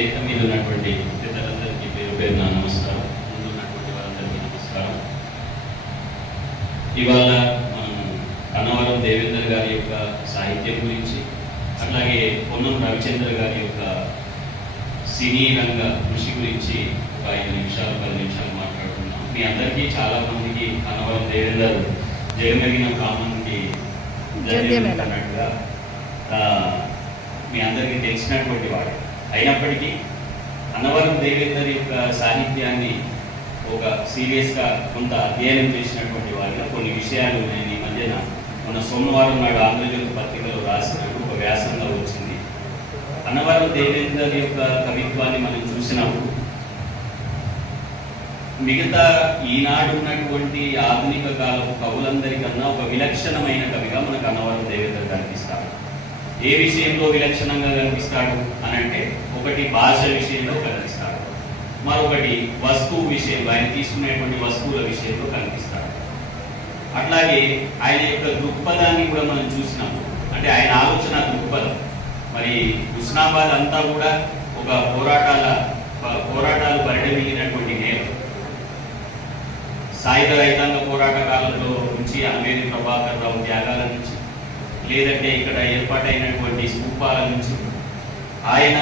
వేదిక మీద ఉన్నటువంటి పెద్దలందరికీ పేరు పేరున నమస్కారం. ముందు ఉన్నటువంటి వారందరికీ నమస్కారం. ఇవాళ మనం అన్నవరం దేవేందర్ గారి యొక్క సాహిత్యం గురించి, అట్లాగే పొన్నం రవిచంద్ర గారి యొక్క సినీ రంగ కృషి గురించి ఒక 5 నిమిషాలు 10 నిమిషాలు మాట్లాడుకున్నాం. మీ అందరికీ చాలా మందికి అన్నవరం దేవేందర్ జగమెరిగిన బ్రాహ్మణునికి అన్నట్టుగా మీ అందరికీ తెలిసినటువంటి వాడు. అయినప్పటికీ అన్నవరం దేవేందర్ యొక్క సాహిత్యాన్ని ఒక సీరియస్గా కొంత అధ్యయనం చేసినటువంటి వారిగా కొన్ని విషయాలు నేను ఈ మధ్యన మొన్న సోమవారం నాడు ఆంధ్రజ్యోతి పత్రికలో రాసినట్టు ఒక వ్యాసంగా వచ్చింది. అన్నవరం దేవేందర్ యొక్క కవిత్వాన్ని మనం చూసినప్పుడు మిగతా ఈనాడు ఉన్నటువంటి ఆధునిక కాలపు కవులందరికన్నా ఒక విలక్షణమైన కవిగా మనకు అన్నవరం దేవేందర్ కనిపిస్తాడు. ఏ విషయంలో విలక్షణంగా కనిపిస్తాడు అని అంటే, ఒకటి భాష విషయంలో కనిపిస్తాడు, మరొకటి వస్తువు విషయంలో, ఆయన తీసుకునేటువంటి వస్తువుల విషయంలో కనిపిస్తాడు. అట్లాగే ఆయన యొక్క దృక్పథాన్ని కూడా మనం చూసినాము. అంటే ఆయన ఆలోచన దృక్పథం. మరి హుస్నాబాద్ అంతా కూడా ఒక పోరాటాలు పరిణమించినటువంటి నేల. సాయుధ రైతాంగ పోరాట కాలంలో నుంచి అమేరి ప్రభాకర్ రావు త్యాగాల నుంచి, లేదంటే ఇక్కడ ఏర్పాటైనటువంటి స్థూపాల నుంచి, ఆయన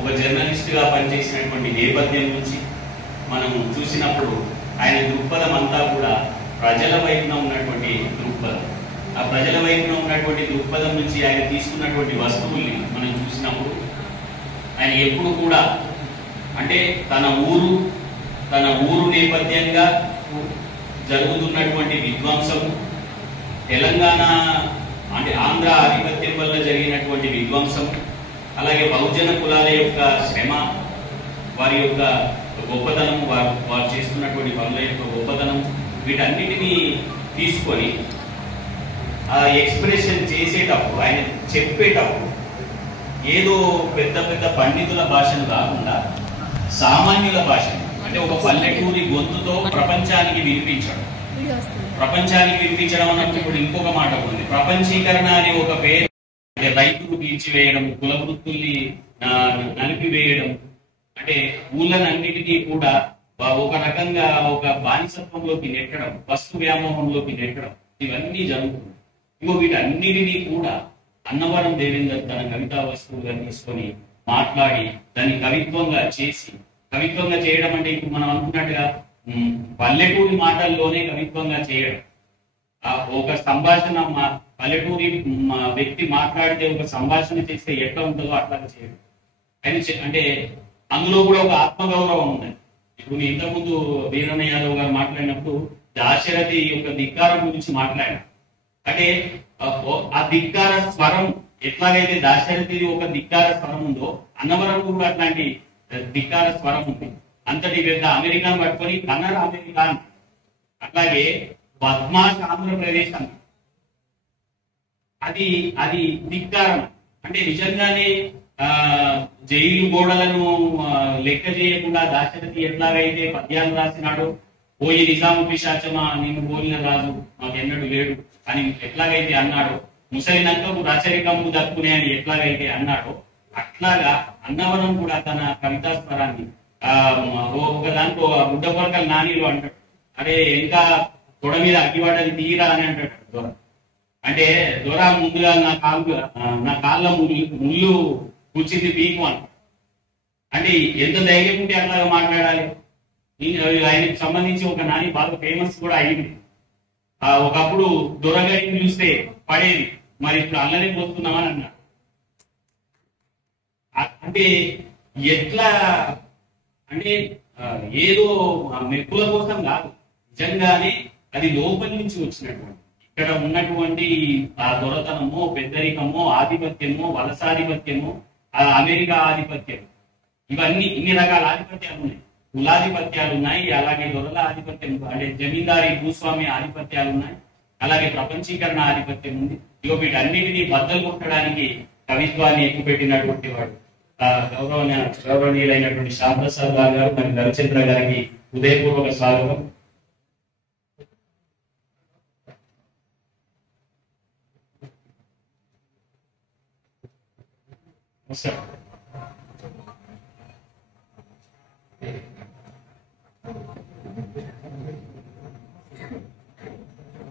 ఒక జర్నలిస్ట్గా పనిచేసినటువంటి నేపథ్యం నుంచి మనం చూసినప్పుడు ఆయన దృక్పథం అంతా కూడా ప్రజల వైపున ఉన్నటువంటి దృక్పథం. ఆ ప్రజల వైపున ఉన్నటువంటి దృక్పథం నుంచి ఆయన తీసుకున్నటువంటి వస్తువుల్ని మనం చూసినప్పుడు ఆయన ఎప్పుడు కూడా అంటే తన ఊరు నేపథ్యంగా జరుగుతున్నటువంటి విధ్వంసము, తెలంగాణ అంటే ఆంధ్ర ఆధిపత్యం వల్ల జరిగినటువంటి విధ్వంసం, అలాగే బహుజన కులాల యొక్క శ్రమ, వారి యొక్క గొప్పతనం, వారు చేస్తున్నటువంటి పనుల యొక్క గొప్పతనం, వీటన్నిటినీ తీసుకొని ఆ ఎక్స్ప్రెషన్ చేసేటప్పుడు, ఆయన చెప్పేటప్పుడు ఏదో పెద్ద పెద్ద పండితుల భాషను కాకుండా సామాన్యుల భాషను, అంటే ఒక పల్లెటూరి గొంతుతో ప్రపంచానికి వినిపించడం. ప్రపంచానికి వినిపించడం అన్నప్పుడు ఇప్పుడు ఇంకొక మాట ఉంది. ప్రపంచీకరణ అనే ఒక పేరు, అంటే రైతులు తీర్చివేయడం, కుల వృత్తుల్ని నలిపివేయడం, అంటే ఊళ్ళనన్నిటినీ కూడా ఒక రకంగా ఒక బానిసత్వంలోకి నెట్టడం, వస్తు వ్యామోహంలోకి నెట్టడం, ఇవన్నీ జరుగుతుంది. ఇగో వీటన్నిటినీ కూడా అన్నవరం దేవేందర్ తన కవితా వస్తువుగా తీసుకొని మాట్లాడి దాన్ని కవిత్వంగా చేసి, కవిత్వంగా చేయడం అంటే ఇప్పుడు మనం అనుకున్నట్టుగా పల్లెటూరి మాటల్లోనే కవిత్వంగా చేయడం, ఒక సంభాషణ పల్లెటూరి వ్యక్తి మాట్లాడితే ఒక సంభాషణ చేస్తే ఎట్లా ఉంటుందో అట్లాగా చేయడం. అంటే అందులో కూడా ఒక ఆత్మగౌరవం ఉంది. ఇప్పుడు ఇంతకుముందు వీరన్న యాదవ్ గారు మాట్లాడినప్పుడు దాశరథి యొక్క ధిక్కారం గురించి మాట్లాడారు. అంటే ఆ ధిక్కార స్వరం ఎట్లాగైతే దాశరథి ఒక ధిక్కార స్వరం ఉందో, అన్నవరం కూడా అట్లాంటి ధిక్కార స్వరం ఉంది. అంతటి పెద్ద అమెరికాను పట్టుకొని కన్నడ అమెరికాన్, అట్లాగే బద్మాష్ ఆంధ్రప్రదేశ్ అన్న, అది ధిక్కారం. అంటే నిజంగానే జైలు గోడలను లెక్క చేయకుండా దాశరథి ఎట్లాగైతే పద్యాలు రాసినాడో, పోయి నిజాము పిశాచమా నేను పోలిన రాజు మాకెన్నడు లేడు అని ఎట్లాగైతే అన్నాడో, ముసలినంతకు రచరికము దక్కునే అని ఎట్లాగైతే అన్నాడో, అట్లాగా అన్నవరం కూడా తన కవితా స్వరాన్ని ఒక దాంట్లో గుడ్డ పొరకలు నానీలు అంటాడు. అరే ఇంకా తొడ మీద అగ్గివాడని తీరా అని అంటాడు దొర. అంటే దొర ముందుగా నా కాళ్ళ ముళ్ళు కూర్చింది పీకు అంట. అంటే ఎంత ధైర్యం ఉంటే అట్లాగా మాట్లాడాలి. ఆయనకు సంబంధించి ఒక నాని బాగా ఫేమస్ కూడా అయింది. ఒకప్పుడు దొరగారిని చూస్తే పడేది, మరి ఇప్పుడు అల్లనే పోస్తున్నామని అన్నాడు. అంటే ఎట్లా అంటే ఏదో మెప్పుల కోసం కాదు, నిజంగానే అది లోపలి నుంచి వచ్చినటువంటి, ఇక్కడ ఉన్నటువంటి ఆ దొరతనమో, పెద్దరికమో, ఆధిపత్యమో, వలసాధిపత్యమో, అమెరికా ఆధిపత్యం, ఇవన్నీ ఇన్ని రకాల ఆధిపత్యాలు ఉన్నాయి. కులాధిపత్యాలు ఉన్నాయి, అలాగే దొరల ఆధిపత్యం అంటే జమీందారీ భూస్వామి ఆధిపత్యాలు ఉన్నాయి, అలాగే ప్రపంచీకరణ ఆధిపత్యం ఉంది. ఇగో వీటన్నిటినీ బద్దలు కొట్టడానికి కవిత్వాన్ని ఎక్కుపెట్టినటువంటి వాడు గౌరవనీయులైనటువంటి శ్యామప్రసాద్ గారు మరియు రవిచంద్ర గారికి హృదయపూర్వక స్వాగతం.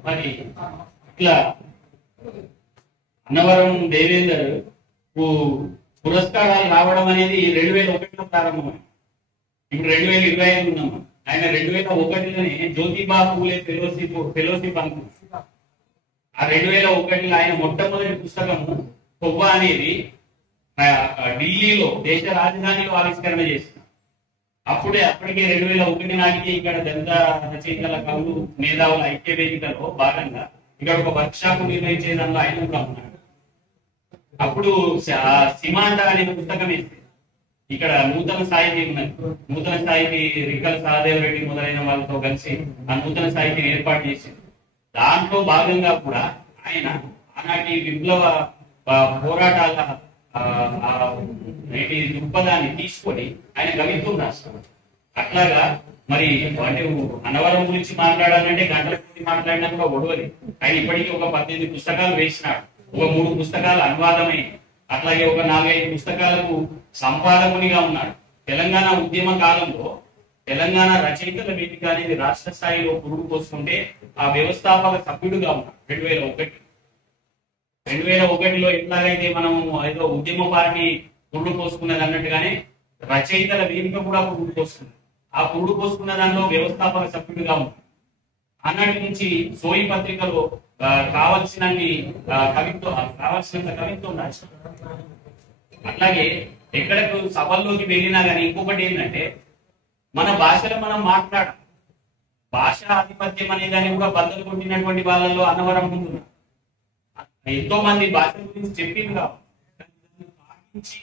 మరి ఇట్లా అన్నవరం దేవేందర్ పురస్కారాలు రావడం అనేది 2001లో ప్రారంభమైంది. ఇప్పుడు 2025 ఉన్నాము. ఆయన 2001లోనే జ్యోతిబా పూలే ఫెలోషిప్ అనుకుంటున్నాం. ఆ 2001లో ఆయన మొట్టమొదటి పుస్తకము కొవ్వ అనేది ఢిల్లీలో దేశ రాజధానిలో ఆవిష్కరణ చేసిన. అప్పటికే 2001 నాటికి ఇక్కడ దళిత రచయితల కవులు మేధావుల ఐక్య వేదికలో భాగంగా ఇక్కడ ఒక వర్క్ షాప్ నిర్వహించే దానిలో ఆయన కూడా ఉన్నాడు. అప్పుడు సిమాండ అనే పుస్తకం వేస్తే ఇక్కడ నూతన సాహితీ ఉన్నది. నూతన సాహితీ రిక్కల సహదేవ్ రెడ్డి మొదలైన వాళ్ళతో కలిసి ఆ నూతన సాహితీని ఏర్పాటు చేసింది. దాంట్లో భాగంగా కూడా ఆయన ఆనాటి విప్లవ పోరాటాల దృక్పథాన్ని తీసుకొని ఆయన కవిత్వం రాస్తాడు. అట్లాగా మరి అంటే అన్నవరం గురించి మాట్లాడాలంటే గంటల కొద్ది మాట్లాడినా కూడా ఒడవది. ఆయన ఇప్పటికీ ఒక 18 పుస్తకాలు వేసినాడు. ఒక 3 పుస్తకాలు అనువాదమై, అట్లాగే ఒక 4-5 పుస్తకాలకు సంపాదకునిగా ఉన్నాడు. తెలంగాణ ఉద్యమ కాలంలో తెలంగాణ రచయితల వేదిక అనేది రాష్ట్ర స్థాయిలో పురుగు పోసుకుంటే ఆ వ్యవస్థాపక సభ్యుడుగా ఉన్నాడు. 2001లో ఎట్లాగైతే మనం ఏదో ఉద్యమ పార్టీ పురుడు పోసుకున్నది అన్నట్టుగానే రచయితల వేదిక కూడా పురుడు పోసుకున్నది. ఆ పురుడు పోసుకున్న దానిలో వ్యవస్థాపక సభ్యుడిగా ఉన్నాడు. అన్నటి నుంచి సోయి పత్రికలో కావలసినంత కవిత్వం రాశారు. అట్లాగే ఎక్కడకు సభల్లోకి వెళ్ళినా కానీ ఇంకొకటి ఏంటంటే మన భాషలో మనం మాట్లాడాలి. భాషా ఆధిపత్యం అనే దాన్ని కూడా బద్దలు కొట్టినటువంటి వాళ్ళలో అన్నవరం ముందు ఎంతో మంది భాష గురించి చెప్పింది కాబట్టి పాటించి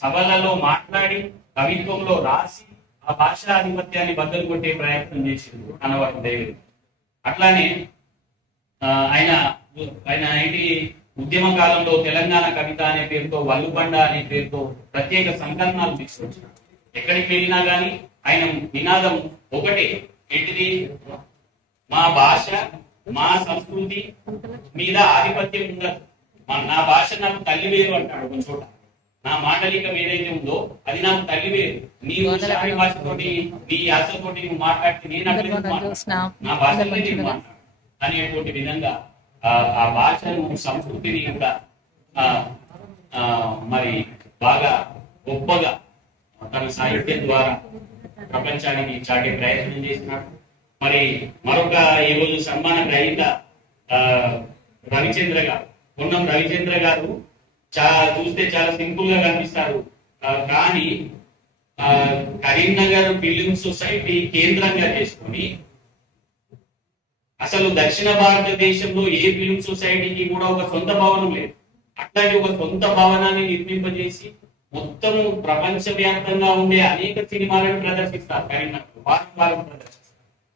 సభలలో మాట్లాడి కవిత్వంలో రాసి ఆ భాషా ఆధిపత్యాన్ని బద్దలు కొట్టే ప్రయత్నం చేసింది అన్నవరం దేవి. అట్లానే ఆయన ఏంటి ఉద్యమ కాలంలో తెలంగాణ కవిత అనే పేరుతో, వల్లుబండ అనే పేరుతో ప్రత్యేక సంకలనాలు తీసుకొచ్చారు. ఎక్కడికి వెళ్ళినా గానీ ఆయన నినాదం ఒకటే, ఏంటిది? మా భాష మా సంస్కృతి మీద ఆధిపత్యం ఉండదు. నా భాష నాకు తల్లి వేరు అంటాడు ఒక చోట. నా మాండలికం ఏదైతే ఉందో అది నాకు తల్లి వేరు. నీ భాషతోటి నీ యాసతోటి నువ్వు మాట్లాడితే నేను నా భాషలో నేను మాట్లాడు అనేటువంటి విధంగా ఆ భాషను సంస్కృతిని కూడా మరి బాగా గొప్పగా తన సాహిత్యం ద్వారా ప్రపంచానికి చాటే ప్రయత్నం చేసినాడు. మరి మరొక ఈ రోజు సన్మాన గ్రహీత రవిచంద్ర గారు, పొన్నం రవిచంద్ర గారు చూస్తే చాలా సింపుల్ గా కనిపిస్తారు. కానీ కరీంనగర్ ఫిలిం సొసైటీ కేంద్రంగా చేసుకుని అసలు దక్షిణ భారతదేశంలో ఏ ఫిలిం సొసైటీకి కూడా ఒక సొంత భవనం లేదు. అట్లాగే ఒక సొంత భవనాన్ని నిర్మింపజేసి మొత్తము ప్రపంచ వ్యాప్తంగా ఉండే అనేక సినిమాలను ప్రదర్శిస్తారు. కరీంనగర్ వారం ప్రదర్శిస్తారు.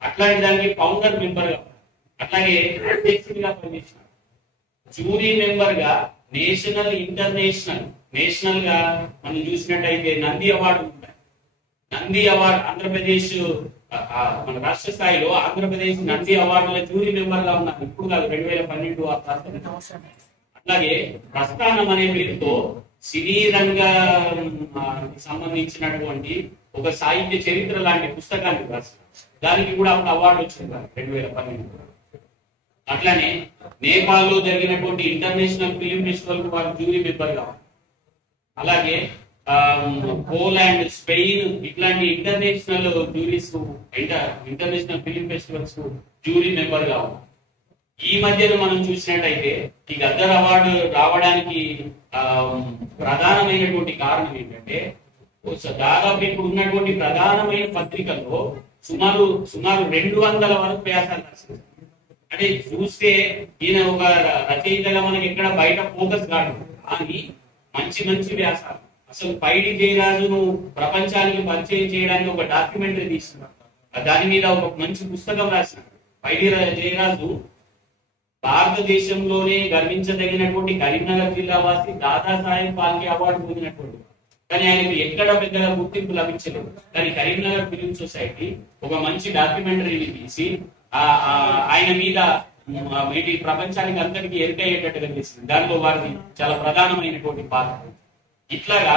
అట్లాంటి దానికి ఫౌండర్ మెంబర్ గా, అట్లాగే అధ్యక్షుడిగా పనిచేసినారు. జ్యూరీ మెంబర్ గా నేషనల్ నేషనల్ గా మనం చూసినట్టయితే నంది అవార్డు ఉంటాయి. నంది అవార్డు ఆంధ్రప్రదేశ్ మన రాష్ట్ర స్థాయిలో ఆంధ్రప్రదేశ్ నంది అవార్డుల జ్యూరీ మెంబర్ గా ఉన్నారు. ఇప్పుడు కాదు, 2012. అట్లాగే ప్రస్థానం అనే పేరుతో సినీ రంగానికి సంబంధించినటువంటి ఒక సాహిత్య చరిత్ర లాంటి పుస్తకాన్ని రాశారు. దానికి కూడా అప్పుడు అవార్డు వచ్చింది 2012. అట్లానే నేపాల్ లో జరిగినటువంటి ఇంటర్నేషనల్ ఫిలిం ఫెస్టివల్ కు వారు జ్యూరీ మెంబర్ గా, అలాగే పోలాండ్, స్పెయిన్ ఇట్లాంటి ఇంటర్నేషనల్ ఫిలిం ఫెస్టివల్స్ కు జ్యూరీ మెంబర్ గా ఉన్నారు. ఈ మధ్యన మనం చూసినట్టయితే ఈ గద్దర్ అవార్డు రావడానికి ప్రధానమైనటువంటి కారణం ఏంటంటే దాదాపు ఇప్పుడు ఉన్నటువంటి ప్రధానమైన పత్రికల్లో సుమారు 200 వరకు వ్యాసాలు రాశారు. అంటే చూస్తే ఈయన ఒక రచయితగా మనకి ఎక్కడ బయట ఫోకస్ కాదు, కానీ మంచి వ్యాసాలు. అసలు పైడి జయరాజును ప్రపంచానికి పరిచయం చేయడానికి ఒక డాక్యుమెంటరీ తీసుకున్నారు. దాని మీద ఒక మంచి పుస్తకం రాసినారు. పైడి జయరాజు భారతదేశంలోనే గర్వించదగినటువంటి కరీంనగర్ జిల్లా వాసి దాదాసాహెబ్ ఫాల్కే అవార్డు పొందినటువంటి, కానీ ఆయనకు ఎక్కడ పెద్దగా గుర్తింపు లభించలేదు. కానీ కరీంనగర్ ఫిలిం సొసైటీ ఒక మంచి డాక్యుమెంటరీని తీసి ఆయన మీద ప్రపంచానికి అందరికీ ఎరుకయ్యేటట్టుగా చేసింది. దాంట్లో వారిని చాలా ప్రధానమైనటువంటి పాత్ర. ఇట్లాగా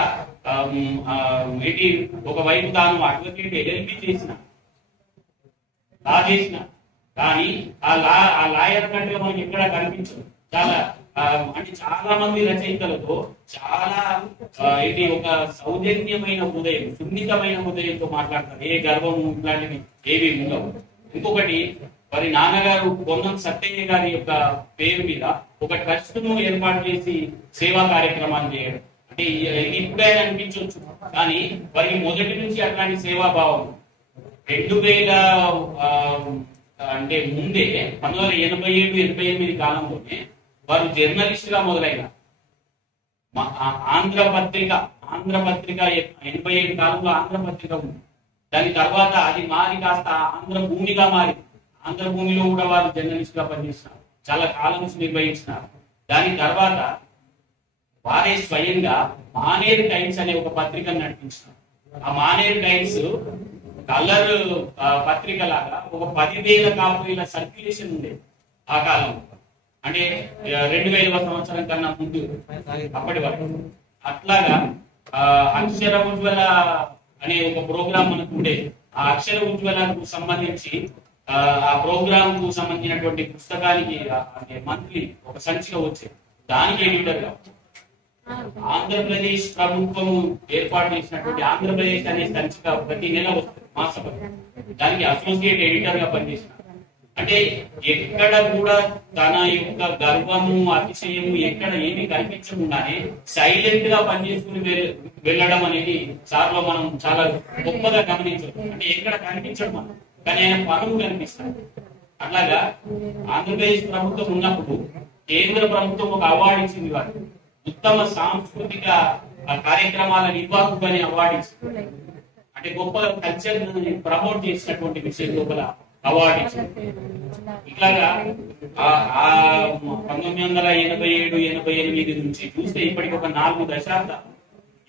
ఒకవైపు తాను అడ్వకేట్ LLB చేసిన కానీ ఆ లాయర్ అన్నట్టుగా మనకి ఎక్కడ కనిపించదు. చాలా అంటే చాలా మంది రచయితలతో చాలా ఇది ఒక సౌజన్యమైన హృదయం, సున్నితమైన హృదయంతో మాట్లాడతారు. ఏ గర్వము ఇట్లాంటివి ఏవి ఉండవు. ఇంకొకటి, వారి నాన్నగారు పొన్నం సత్తయ్య గారి యొక్క పేరు మీద ఒక ట్రస్ట్ ను ఏర్పాటు చేసి సేవా కార్యక్రమాలు చేయడం అంటే ఇది ఇప్పుడే అనిపించవచ్చు, కానీ వారికి మొదటి నుంచి అట్లాంటి సేవాభావం 2000 అంటే ముందే 1987-88 కాలంలోనే వారు జర్నలిస్ట్ గా మొదలైన ఆంధ్రపత్రిక 87 కాలంలో ఆంధ్రపత్రిక ఉంది. దాని తర్వాత అది మారి కాస్త ఆంధ్రభూమిగా మారి ఆంధ్రభూమిలో కూడా వారు జర్నలిస్ట్ గా పనిచేస్తున్నారు, చాలా కాలం నిర్వహించినారు. దాని తర్వాత వారే స్వయంగా మానేరు టైమ్స్ అనే ఒక పత్రికను నడిపించినారు. ఆ మానేరు టైమ్స్ కలర్ పత్రిక లాగా ఒక 10,000 కాపీల సర్క్యులేషన్ ఉండేది ఆ కాలంలో. అంటే 2000వ సంవత్సరం కన్నా ముందు అప్పటి వరకు. అట్లాగా అక్షర ఉజ్వల అనే ఒక ప్రోగ్రామ్ మనకు ఉండేది. ఆ అక్షర ఉజ్వలకు సంబంధించి ఆ ప్రోగ్రామ్ కు సంబంధించినటువంటి పుస్తకానికి మంత్లీ ఒక సంచిక వచ్చేది. దానికి ఎడిటర్ గా ఆంధ్రప్రదేశ్ ప్రభుత్వము ఏర్పాటు చేసినటువంటి ఆంధ్రప్రదేశ్ అనే సంచిక ప్రతి నెల వస్తుంది మాసపత్రిక. దానికి అసోసియేట్ ఎడిటర్ గా పనిచేసిన అంటే ఎక్కడ కూడా తన యొక్క గర్వము అతిశయము ఎక్కడ ఏమి కనిపించకుండానే సైలెంట్ గా పనిచేసుకుని వెళ్ళడం అనేది సార్లో మనం చాలా గొప్పగా గమనించవచ్చు. అంటే ఎక్కడ కనిపించడం మనం, కానీ ఆయన పనులు కనిపిస్తాడు. అట్లాగా ఆంధ్రప్రదేశ్ ప్రభుత్వం ఉన్నప్పుడు కేంద్ర ప్రభుత్వం ఒక అవార్డు ఇచ్చింది, వారు ఉత్తమ సాంస్కృతిక కార్యక్రమాల నిర్వాహకు అనే అవార్డు ఇచ్చింది. అంటే గొప్ప కల్చర్ ప్రమోట్ చేసినటువంటి విషయం లోపల అవార్డు ఇచ్చింది. ఇట్లాగా 1987-88 నుంచి చూస్తే ఇప్పటికి ఒక 4 దశాబ్దాలు.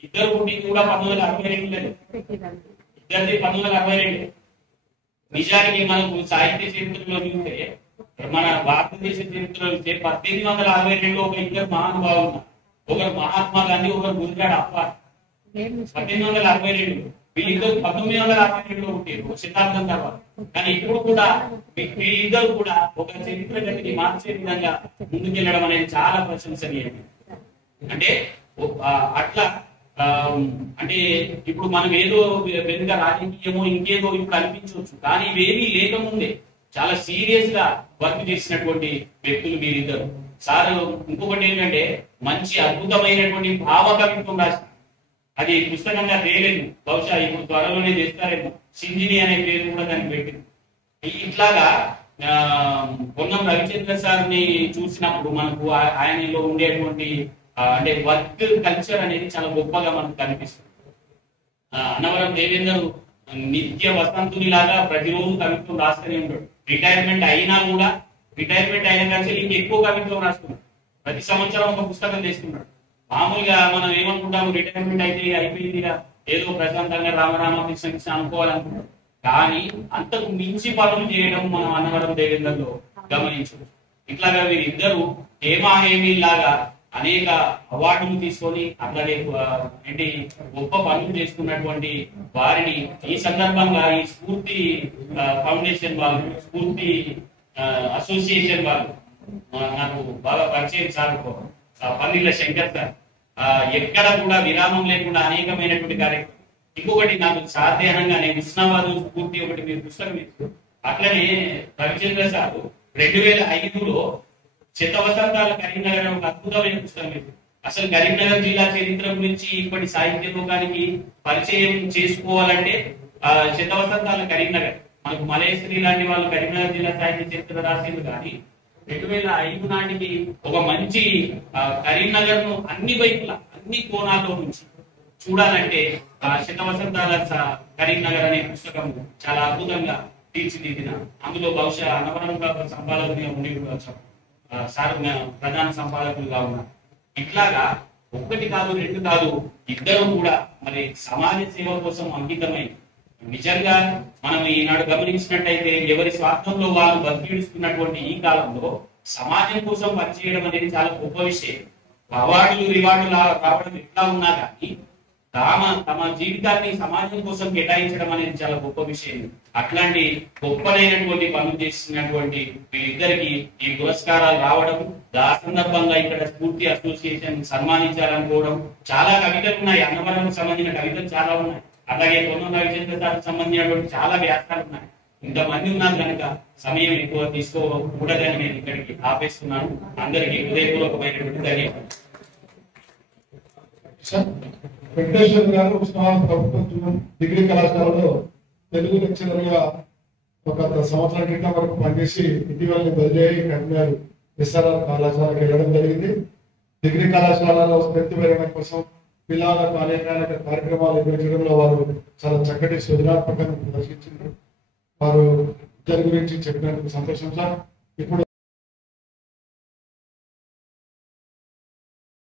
ఇద్దరు పుట్టింది కూడా 1962 ఇద్దరిది 1962. నిజానికి మనకు సాహిత్య చరిత్రలో చూస్తే మన భారతదేశ చరిత్రలో చూస్తే 1862లో ఒక ఇద్దరు మహానుభావులు, ఒకరు మహాత్మా గాంధీ, ఒకరు గుజరాట్ అప్పార్. 1862 వీళ్ళిద్దరు 1962లో పుట్టారు, ఒక శతాబ్దం తర్వాత. కానీ ఇప్పుడు కూడా వీళ్ళిద్దరు కూడా ఒక చరిత్ర గతిని మార్చే విధంగా ముందుకెళ్లడం అనేది చాలా ప్రశంసనీయం. అంటే అట్లా అంటే ఇప్పుడు మనం ఏదో వెనుక రాజకీయమో ఇంకేదో ఇప్పుడు అనిపించవచ్చు, కానీ ఇవేమీ లేకముందే చాలా సీరియస్ గా వర్క్ చేసినటువంటి వ్యక్తులు మీరిద్దరు. సార్ ఇంకొకటి ఏంటంటే మంచి అద్భుతమైనటువంటి భావ కవిత్వం రాసిన, అది పుస్తకంగా తేలేదు, బహుశా ఇప్పుడు త్వరలోనే చేస్తారేమో. సింజిని అనే పేరు కూడా దానికి పెట్టింది. ఇట్లాగా పొన్నం రవిచంద్ర సార్ని చూసినప్పుడు మనకు ఆయనలో ఉండేటువంటి అంటే వర్క్ కల్చర్ అనేది చాలా గొప్పగా మనకు కనిపిస్తుంది. అన్నవరం దేవేందర్ నిత్య వసంతుని లాగా ప్రతిరోజు కవిత్వం రాస్తూనే ఉంటాడు. రిటైర్మెంట్ అయినా కూడా, రిటైర్మెంట్ అయిన కానీ ఇంకెక్కువ కవిత్వం రాస్తున్నాడు. ప్రతి సంవత్సరం ఒక పుస్తకం తీసుకున్నాడు. మామూలుగా మనం ఏమనుకుంటాము, రిటైర్మెంట్ అయితే అయిపోయింది, ఏదో ప్రశాంతంగా రామకృష్ణ అనుకోవాలనుకుంటాం. కానీ అంతకు మించి పనులు చేయడం మనం అన్నవరం దేవేందర్లో గమనించవచ్చు. ఇట్లాగా వీరిద్దరు హేమాహేమి లాగా అనేక అవార్డులు తీసుకొని అట్లాగే ఏంటి గొప్ప పనులు చేసుకున్నటువంటి వారిని ఈ సందర్భంగా ఈ స్ఫూర్తి ఫౌండేషన్ వాళ్ళు, స్ఫూర్తి అసోసియేషన్ వాళ్ళు నాకు బాగా పరిచయం సార్ పల్లీల శంకర్ సార్ ఎక్కడ కూడా విరామం లేకుండా అనేకమైనటువంటి కార్యక్రమం. ఇంకొకటి నాకు సాధారణంగా నేను విష్ణావాదు స్ఫూర్తి ఒకటి మీరు పుస్తకం ఇస్తారు. అట్లనే రవిచంద్ర సార్ 2005లో శతవసంతాల కరీంనగర్ ఒక అద్భుతమైన పుస్తకం ఇది. అసలు కరీంనగర్ జిల్లా చరిత్ర గురించి ఇప్పటి సాహిత్య లోకానికి పరిచయం చేసుకోవాలంటే శతవసంతాల కరీంనగర్, మనకు మలేశ్వరి లాంటి వాళ్ళు కరీంనగర్ జిల్లా సాహిత్య చరిత్ర రాసింది. కానీ 2005 నాటికి ఒక మంచి కరీంనగర్ ను అన్ని వైపులా అన్ని కోణాల్లో నుంచి చూడాలంటే శతవసంతాల కరీంనగర్ అనే పుస్తకం చాలా అద్భుతంగా తీర్చిదిద్దిన. అందులో బహుశా అన్నవరం సంపాదకులుగా ఉండి ఉండవచ్చు, సార్ ప్రధాన సంపాదకులుగా ఉన్నారు. ఇట్లాగా ఒకటి కాదు, రెండు కాదు, ఇద్దరు కూడా మరి సమాజ సేవ కోసం అంకితమై నిజంగా మనం ఈనాడు గమనించినట్టయితే ఎవరి స్వార్థంలో వాళ్ళు బతికిస్తున్నటువంటి ఈ కాలంలో సమాజం కోసం పనిచేయడం అనేది చాలా గొప్ప విషయం. అవార్డులు రివార్డులు రావడం ఎట్లా ఉన్నా కానీ తమ జీవితాన్ని సమాజం కోసం కేటాయించడం అనేది చాలా గొప్ప విషయం. అట్లాంటి గొప్పనైనటువంటి పనులు చేసినటువంటి వీళ్ళిద్దరికి ఈ పురస్కారాలు రావడం, ఆ సందర్భంగా ఇక్కడ స్ఫూర్తి అసోసియేషన్ సన్మానించాలనుకోవడం. చాలా కవితలు ఉన్నాయి, అన్నవరంకు సంబంధించిన కవితలు చాలా ఉన్నాయి, అలాగే తొన్నల రవిచంద్ర సార్కి సంబంధించినటువంటి చాలా వ్యాసాలు ఉన్నాయి. ఇంతమంది ఉన్నారు కనుక సమయం ఎక్కువ తీసుకోకూడదని నేను ఇక్కడికి ఆపేస్తున్నాను. అందరికీ హృదయపూర్వకమైనటువంటి ధన్యవాదాలు. వెంకటేశ్వర గారు ఉస్మానాబాద్ ప్రభుత్వ డిగ్రీ కళాశాలలో తెలుగు లెక్చరర్ గా ఒక సంవత్సరం క్రితం వరకు పనిచేసి ఇటీవల బదిలీ అయ్యి కరీంనగర్ ఎస్ఆర్ఆర్ కళాశాలకు వెళ్ళడం జరిగింది. డిగ్రీ కళాశాలలో స్ట్రెంత్ పెరగడం కోసం పిల్లలకు అనేక కార్యక్రమాలు నిర్వహించడంలో వారు చాలా చక్కటి సృజనాత్మకంగా ప్రదర్శించారు. వారు ఇద్దరి గురించి చెప్పినందుకు సంతోషం సార్. ఇప్పుడు